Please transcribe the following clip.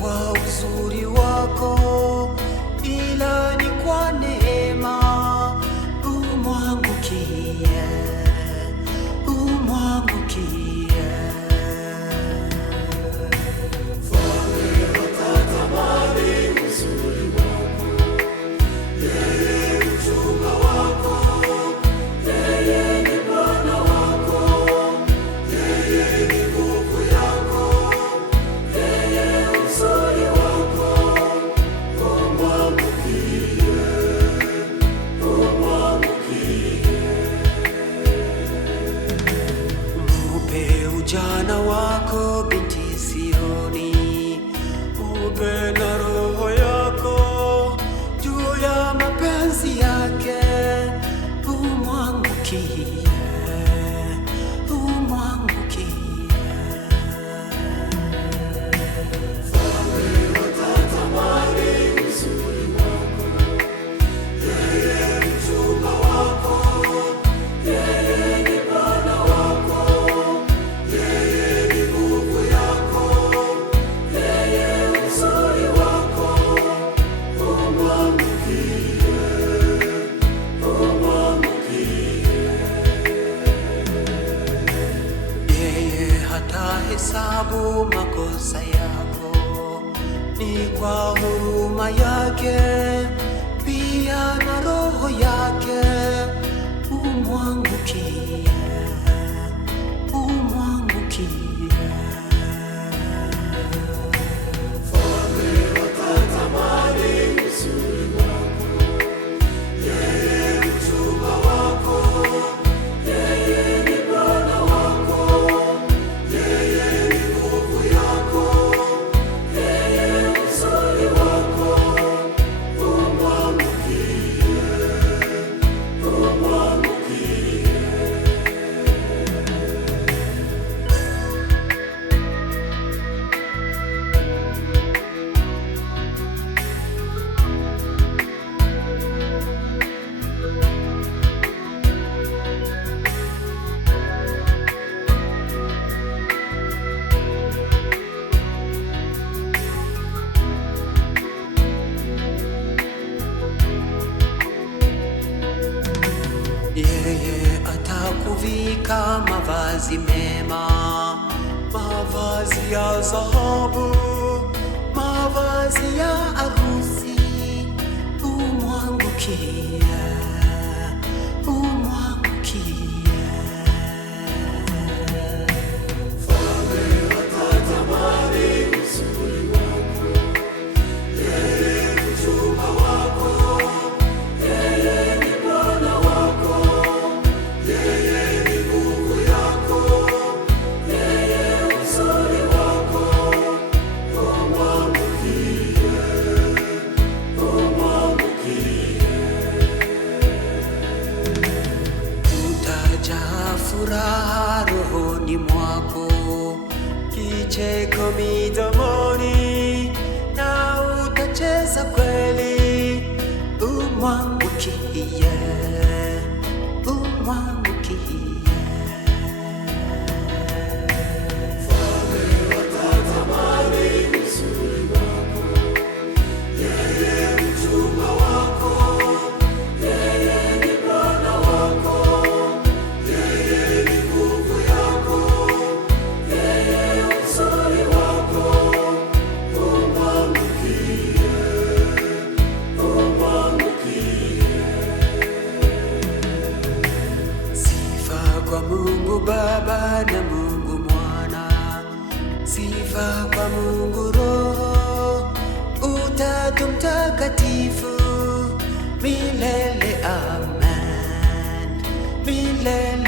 kwa uzuri wako, ila ni kwa neema. Umwangukie, umwangukie. Ujana wako binti Sioni, ube na roho yako juu ya mapenzi yake. Umwangukie, umwangukie. Hesabu makosa yako, ni kwa huruma yake, pia na roho yake. Umwangukie, umwangukie. Yeye atakuvika mavazi mema, mavazi ya dhahabu, mavazi ya harusi. Umwangukie, umwangukie. Furaha rohoni mwako, kicheko midomoni, na utacheza kweli. Umwangukie, umwangukie. Kwa Mungu Baba na Mungu Mwana, sifa kwa Mungu Roho, Utatu Mtakatifu, milele amen, milele.